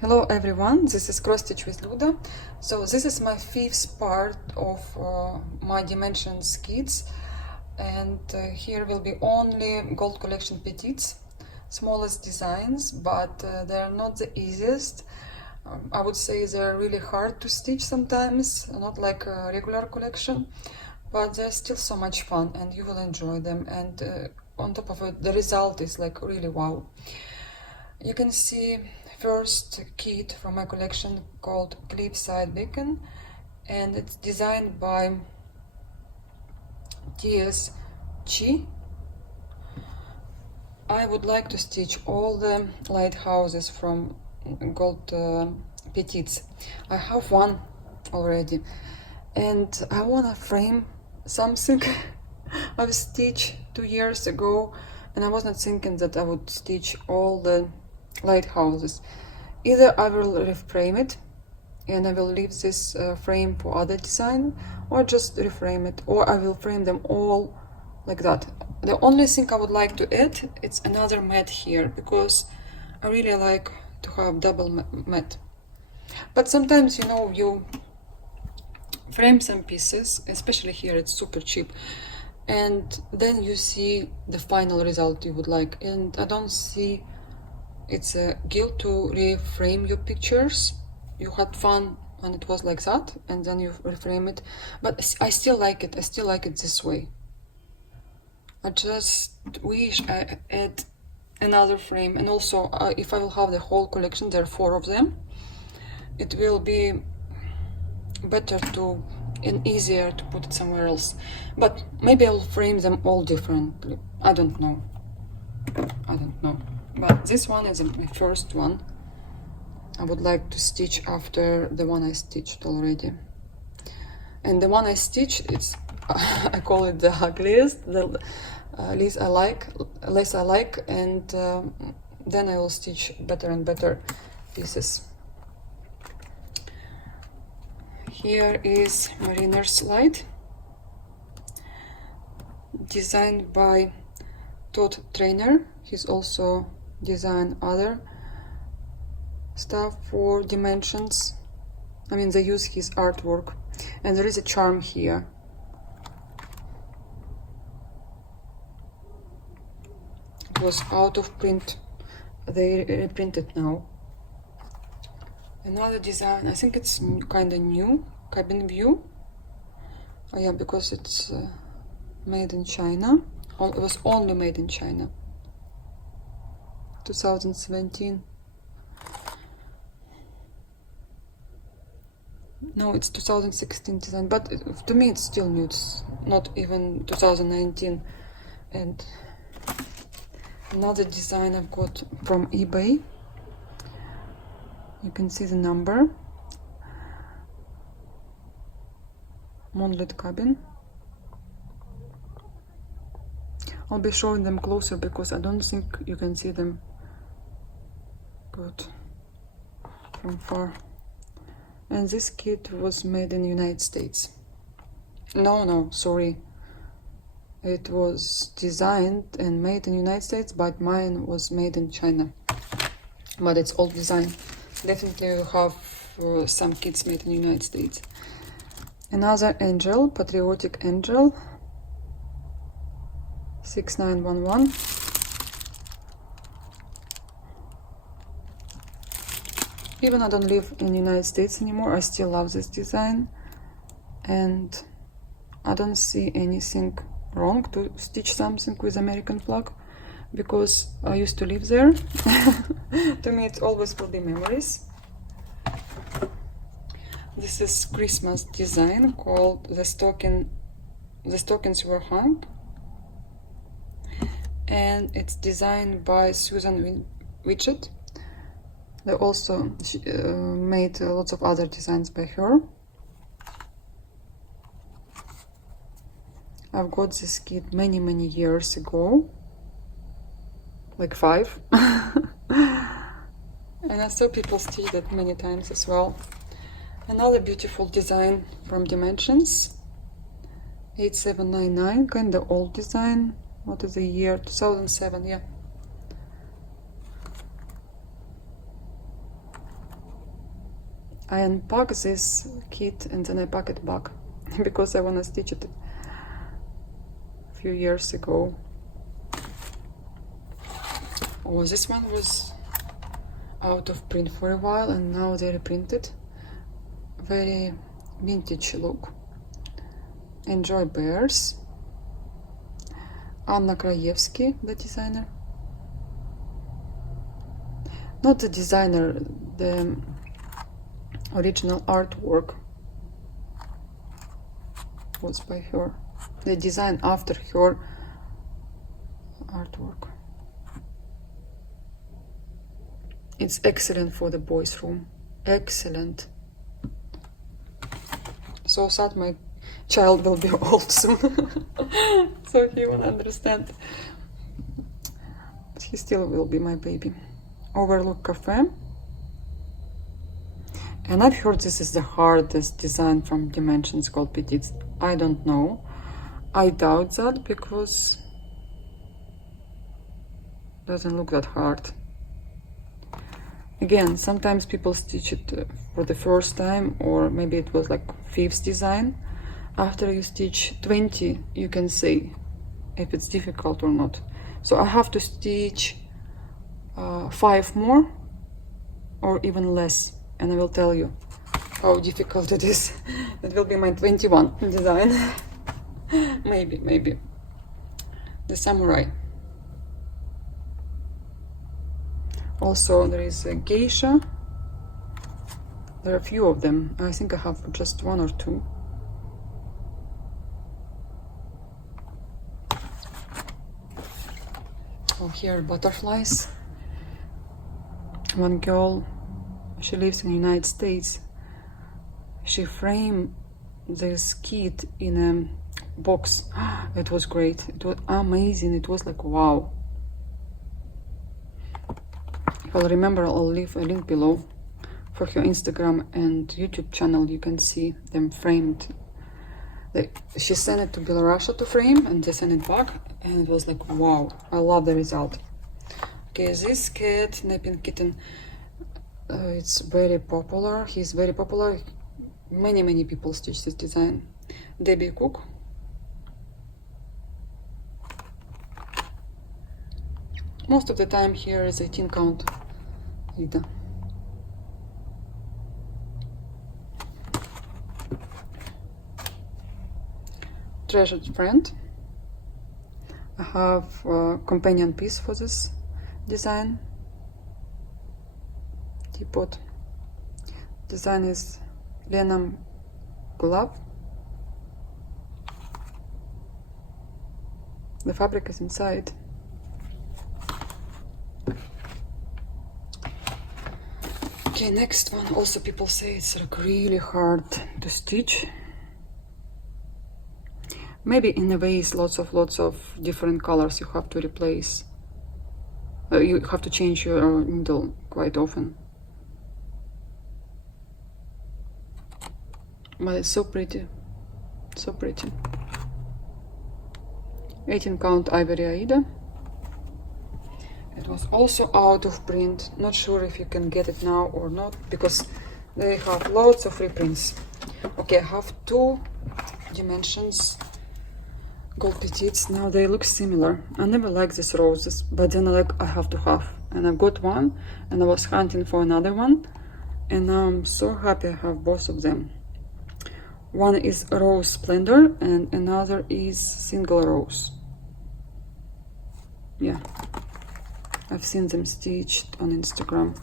Hello everyone, this is Cross Stitch with Luda. So this is my fifth part of my Dimensions kits, and here will be only Gold Collection Petites, smallest designs, but they're not the easiest. I would say they're really hard to stitch sometimes, not like a regular collection, but they're still so much fun and you will enjoy them, and on top of it the result is like really wow. You can see first kit from my collection called Cliffside Beacon, and it's designed by T.S. Chi. I would like to stitch all the lighthouses from Gold Petites. I have one already, and I wanna frame something I've stitched 2 years ago, and I wasn't thinking that I would stitch all the lighthouses. Either I will reframe it and I will leave this frame for other design, or just reframe it, or I will frame them all like that. The only thing I would like to add, it's another mat here, because I really like to have double mat. But sometimes, you know, you frame some pieces, especially here it's super cheap, and then you see the final result you would like, and I don't see it's a guilt to reframe your pictures. You had fun when it was like that, and then you reframe it, but I still like it. I still like it this way. I just wish I add another frame, and also if I will have the whole collection, there are 4 of them, it will be better to and easier to put it somewhere else. But maybe I'll frame them all differently. I don't know. But this one is my first one. I would like to stitch after the one I stitched already. And the one I stitched, it's I call it the ugliest, the least I like, and then I will stitch better and better pieces. Here is Mariner's Light, designed by Todd Trainer. He's also designed other stuff for Dimensions. I mean, they use his artwork, and there is a charm here. It was out of print, they reprinted now. Another design, I think it's kind of new, Cabin View. Oh yeah, because it's made in China. It was only made in China. 2017. No, it's 2016 design, but to me it's still new. It's not even 2019. And another design I've got from eBay. You can see the number. Moonlit Cabin. I'll be showing them closer because I don't think you can see them good from far. And this kit was made in the United States. No, sorry. It was designed and made in the United States, but mine was made in China. But it's old design. Definitely you have some kits made in the United States. Another angel, Patriotic Angel, 6911. Even I don't live in the United States anymore, I still love this design, and I don't see anything wrong to stitch something with American flag, because I used to live there. To me it always will be memories. This is Christmas design called The Stockings Were Hung, and it's designed by Susan Widget. They also made lots of other designs by her. I've got this kit many years ago, like 5. And I saw people stitch that many times as well. Another beautiful design from Dimensions, 8799, kind of old design. What is the year? 2007, yeah. I unpack this kit and then I pack it back because I want to stitch it a few years ago. Oh, this one was out of print for a while and now they reprinted. Very vintage look. Enjoy Bears. Anna Krajewski, the designer. Not the designer, the original artwork was by her. The design after her artwork. It's excellent for the boys' room. Excellent. So sad my child will be old soon. So he won't understand. But he still will be my baby. Overlook Cafe. And I've heard this is the hardest design from Dimensions called Petites. I don't know. I doubt that because it doesn't look that hard. Again, sometimes people stitch it for the first time, or maybe it was like 5th design. After you stitch 20, you can say if it's difficult or not. So I have to stitch 5 more or even less, and I will tell you how difficult it is. It will be my 21 design. maybe. The samurai. Also, there is a geisha. There are a few of them. I think I have just 1 or 2. Oh, here are butterflies. One girl, she lives in the United States. She framed this kit in a box. It was great. It was amazing. It was like wow. If I'll remember, I'll leave a link below for her Instagram and YouTube channel. You can see them framed. She sent it to Belarus to frame and they sent it back, and it was like wow. I love the result. Okay, this cat, napping kitten, it's very popular. He's very popular. Many people stitch this design. Debbie Cook. Most of the time here is 18 count Ida. Treasured Friend. I have a companion piece for this design. Teapot. Design is Lena Glove. The fabric is inside. Okay, next one. Also people say it's like really hard to stitch. Maybe in a vase, lots of different colors you have to replace. You have to change your needle quite often. But it's so pretty, so pretty. 18 count Ivory Aida. It was also out of print. Not sure if you can get it now or not, because they have lots of reprints. Okay, I have 2 Dimensions Gold Petites. Now they look similar. I never liked these roses, but then I have to have. And I've got one, and I was hunting for another one. And now I'm so happy I have both of them. One is Rose Splendor and another is Single Rose. Yeah, I've seen them stitched on Instagram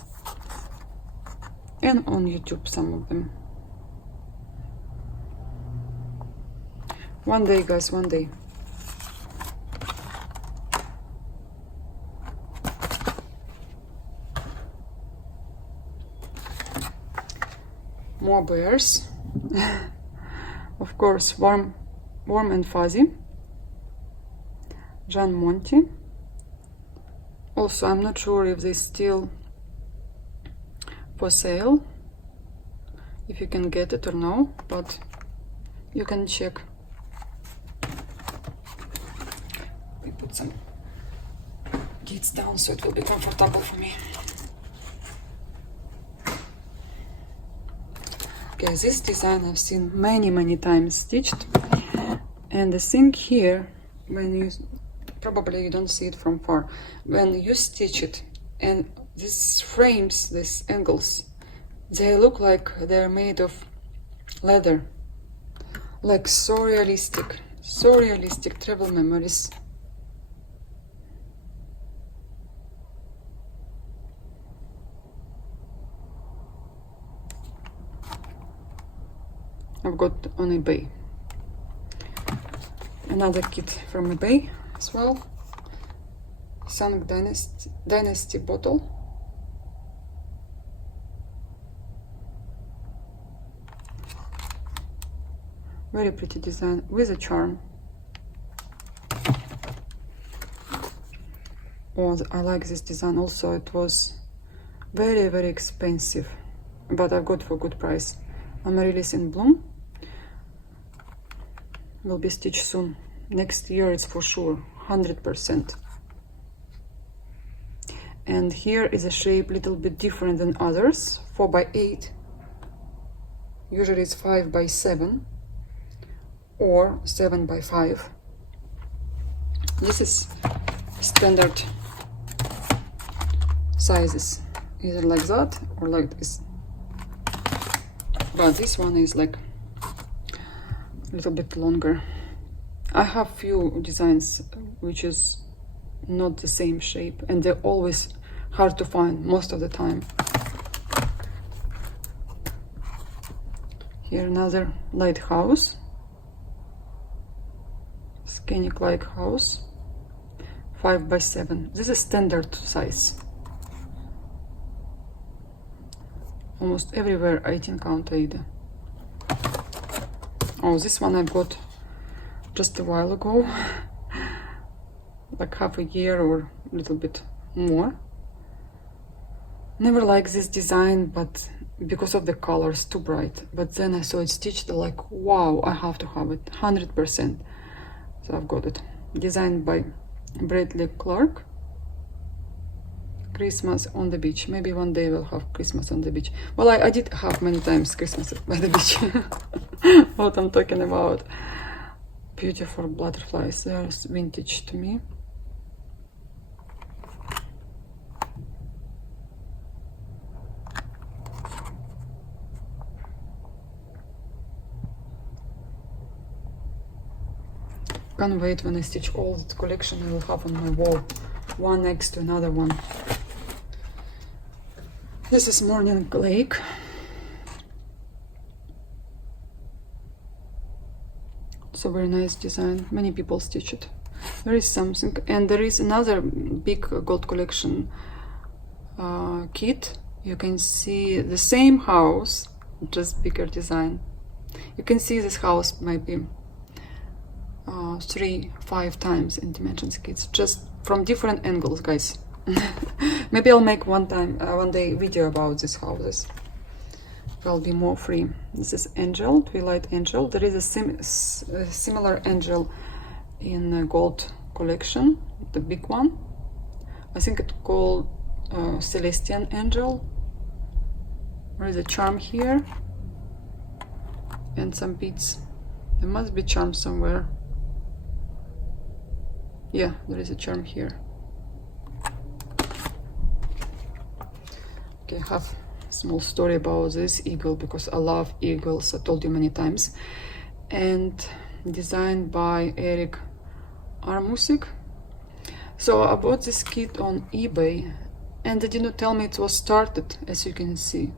and on YouTube, some of them. One day, guys, one day. More bears. Of course, warm and fuzzy. Jean Monty. Also, I'm not sure if they still for sale, if you can get it or no, but you can check. We put some gates down so it will be comfortable for me. Okay, this design I've seen many times stitched, and the thing here, when you probably you don't see it from far, when you stitch it and these frames, these angles, they look like they're made of leather, like so realistic, travel memories. I've got on eBay. Another kit from eBay as well. Sunk Dynasty bottle. Very pretty design with a charm. Oh, I like this design also. It was very expensive, but I got for good price. Amaryllis in bloom. Will be stitched soon. Next year it's for sure, 100%. And here is a shape little bit different than others. 4x8. Usually it's 5x7 or 7x5. This is standard sizes, either like that or like this. But this one is like a little bit longer. I have few designs which is not the same shape, and they're always hard to find most of the time. Here another lighthouse, scenic lighthouse, 5x7. This is standard size. Almost everywhere 18 count Aida. Oh, this one I got just a while ago, like half a year or a little bit more. Never liked this design, but because of the colors, too bright. But then I saw it stitched, like, wow, I have to have it, 100%. So I've got it. Designed by Bradley Clark. Christmas on the beach. Maybe one day we'll have Christmas on the beach. Well, I did have many times Christmas by the beach. What I'm talking about. Beautiful butterflies. They're vintage to me. Can't wait when I stitch all that collection I will have on my wall, one next to another one. This is Morning Lake. So very nice design. Many people stitch it. There is something, and there is another big gold collection kit. You can see the same house, just bigger design. You can see this house maybe 3-5 times in dimensions kits, just from different angles, guys. Maybe I'll make one day video about these houses. I'll be more free. This is Angel, Twilight Angel. There is a similar angel in the gold collection, the big one. I think it's called Celestian Angel. There is a charm here and some beads. There must be charm somewhere. Yeah, there is a charm here. Okay, I have a small story about this eagle because I love eagles, I told you many times. And designed by Eric Armusik. So I bought this kit on eBay and they did not tell me it was started, as you can see.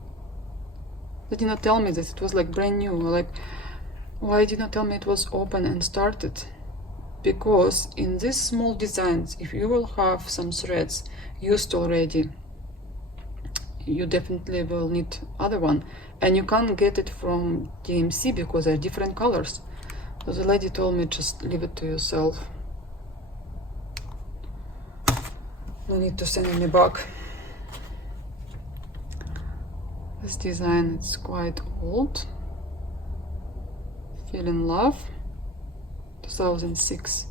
They did not tell me that it was like brand new. Like, why did not tell me it was open and started? Because in these small designs, if you will have some threads used already, you definitely will need other one, and you can't get it from DMC because they're different colors. So the lady told me just leave it to yourself. No need to send me back. This design is quite old. Feel in Love, 2006.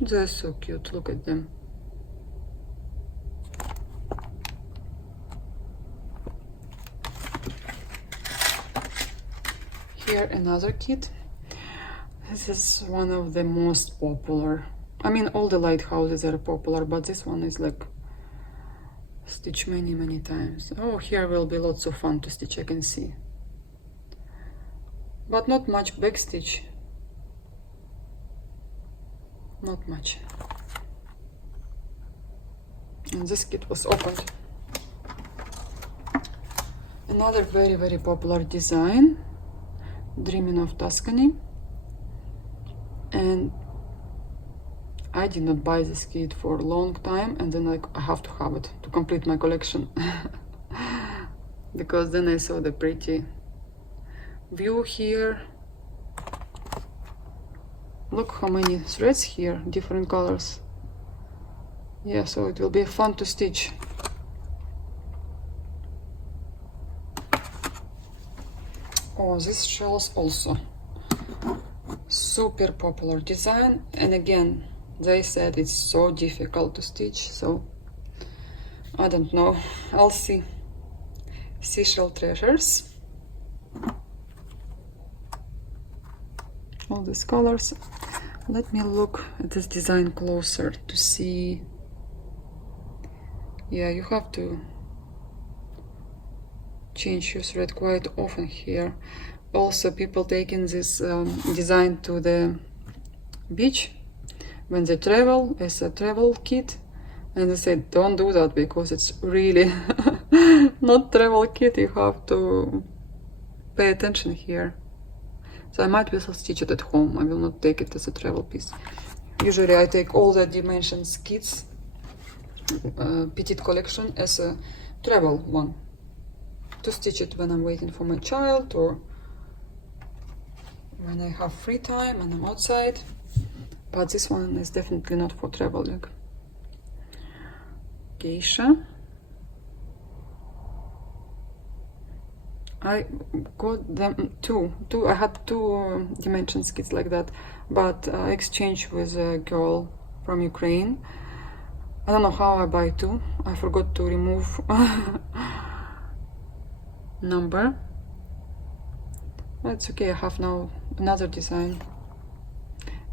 They're so cute, look at them. here another kit. This is one of the most popular. I mean, all the lighthouses are popular, but this one is like stitched many times. Oh, here will be lots of fun to stitch, I can see. But not much back stitch. Not much. And this kit was opened. Another very popular design, Dreaming of Tuscany. And I did not buy this kit for a long time, and then like I have to have it to complete my collection. Because then I saw the pretty view here. Look how many threads here, different colors. Yeah, so it will be fun to stitch. Oh, this shells also super popular design, and again they said it's so difficult to stitch, so I don't know, I'll see. Seashell Treasures, all these colors. Let me look at this design closer to see. Yeah, you have to change your thread quite often here. Also, people taking this design to the beach when they travel as a travel kit, and they said don't do that because it's really not travel kit. You have to pay attention here. So I might will stitch it at home. I will not take it as a travel piece. Usually I take all the dimensions kits, Petite collection, as a travel one, to stitch it when I'm waiting for my child or when I have free time and I'm outside. But this one is definitely not for traveling. Geisha. I got them two. I had two dimensions kits like that, but I exchanged with a girl from Ukraine. I don't know how I buy two. I forgot to remove number. That's okay. I have now another design.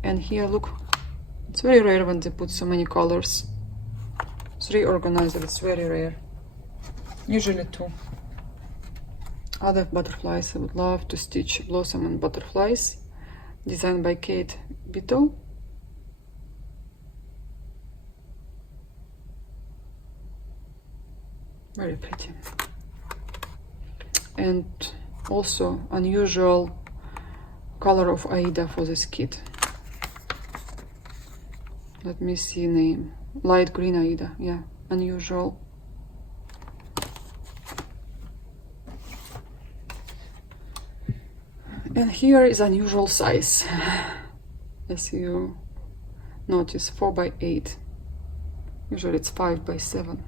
And here, look, it's very rare when they put so many colors. 3 organizers, it's very rare. Usually 2. Other butterflies, I would love to stitch Blossom and Butterflies, designed by Kate Biddle. Very pretty. And also unusual color of Aida for this kit. Let me see name. Light green Aida, yeah, unusual. And here is unusual size, as you notice, 4 by 8. Usually it's 5 by 7.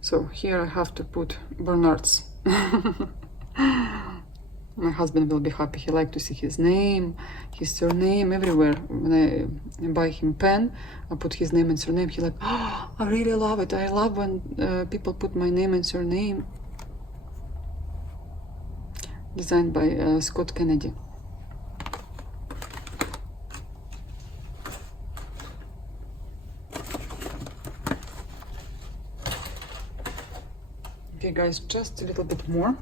So here I have to put Bernard's. My husband will be happy. He likes to see his name, his surname everywhere. When I buy him pen, I put his name and surname. He like, oh, I really love it. I love when people put my name and surname. Designed by Scott Kennedy. Okay guys, just a little bit more.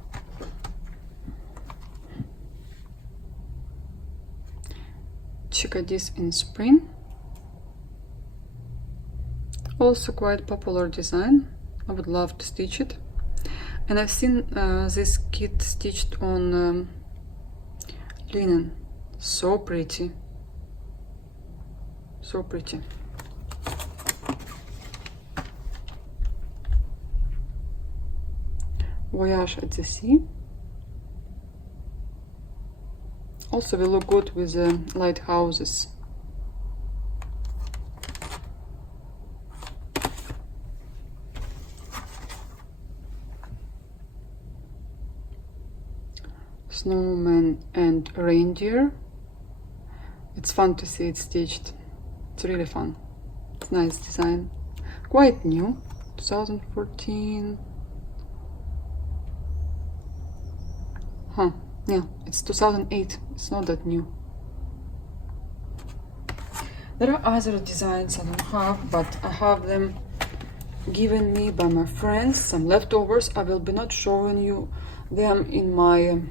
Chickadee in Spring. Also quite popular design. I would love to stitch it. And I've seen this kit stitched on linen. So pretty. So pretty. Voyage at the Sea. Also will look good with the lighthouses. Snowman and Reindeer. It's fun to see it stitched. It's really fun. It's nice design. Quite new. 2014. Yeah, it's 2008. It's not that new. There are other designs I don't have, but I have them given me by my friends, some leftovers. I will be not showing you them in my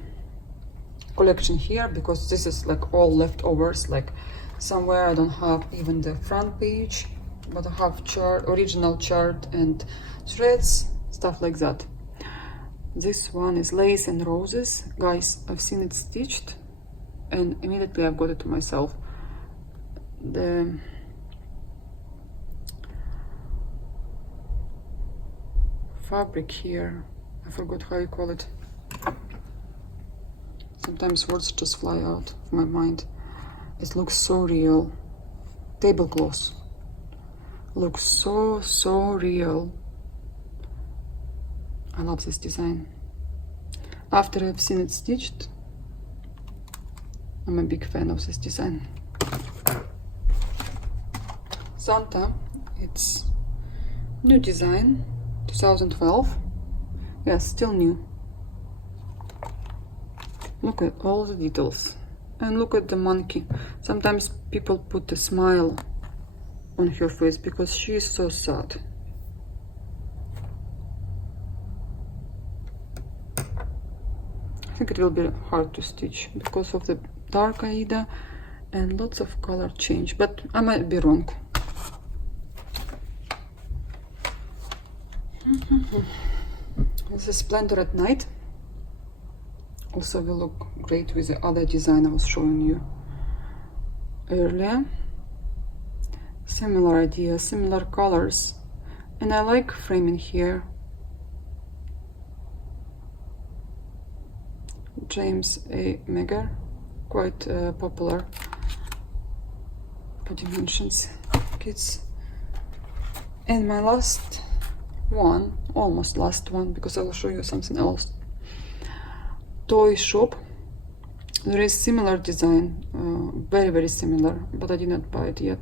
collection here, because this is like all leftovers. Like somewhere I don't have even the front page, but I have original chart and threads, stuff like that. This one is lace and roses. Guys, I've seen it stitched and immediately I've got it to myself. The fabric here, I forgot how you call it. Sometimes words just fly out of my mind. It looks so real. Tablecloth. Looks so real. I love this design. After I've seen it stitched, I'm a big fan of this design. Santa, it's new design, 2012. Yes, still new. Look at all the details. And look at the monkey. Sometimes people put a smile on her face because she is so sad. I think it will be hard to stitch because of the dark Aida and lots of color change, but I might be wrong. This is Splendor at Night. Also will look great with the other design I was showing you earlier. Similar idea, similar colors, and I like framing here. James A. Megger, quite popular for Dimensions kids. And my last one, almost last one, because I will show you something else. Toy shop. There is similar design, very similar, but I did not buy it yet.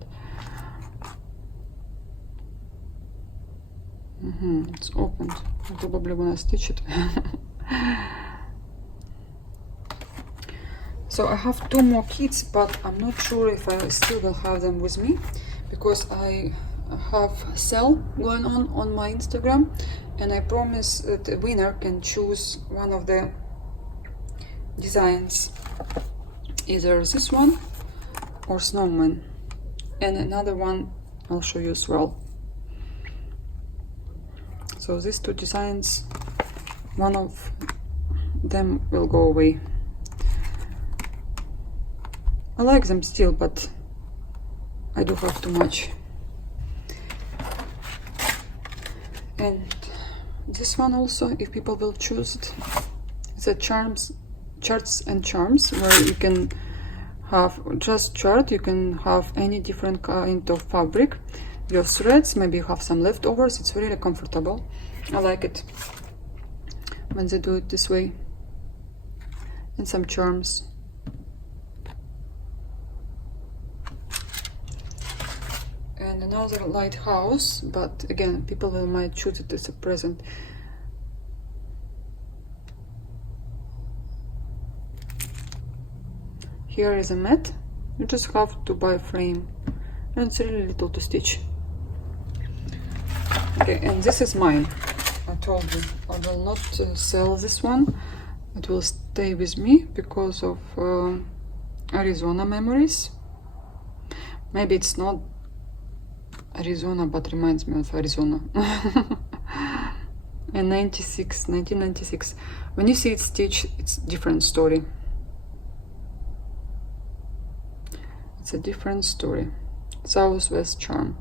It's opened. I'm probably gonna stitch it. So I have 2 more kits, but I'm not sure if I still will have them with me, because I have a sale going on my Instagram, and I promise that the winner can choose one of the designs, either this one or snowman, and another one I'll show you as well. So these 2 designs, one of them will go away. I like them still, but I do have too much. And this one also, if people will choose it, it's a charts and charms, where you can have just chart, you can have any different kind of fabric, your threads, maybe you have some leftovers. It's really comfortable. I like it when they do it this way. And some charms. And another lighthouse, but again, people might choose it as a present. Here is a mat. You just have to buy a frame, and it's really little to stitch. Okay, and this is mine. I told you I will not sell this one. It will stay with me because of Arizona memories. Maybe it's not Arizona, but reminds me of Arizona. And 1996. When you see it stitched, it's a different story. It's a different story. Southwest charm.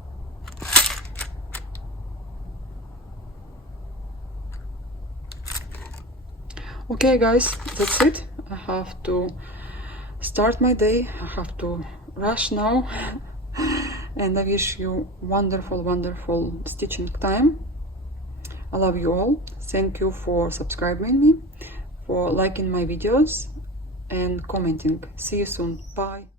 Okay guys, that's it. I have to start my day. I have to rush now. And I wish you wonderful stitching time. I love you all. Thank you for subscribing me, for liking my videos and commenting. See you soon. Bye.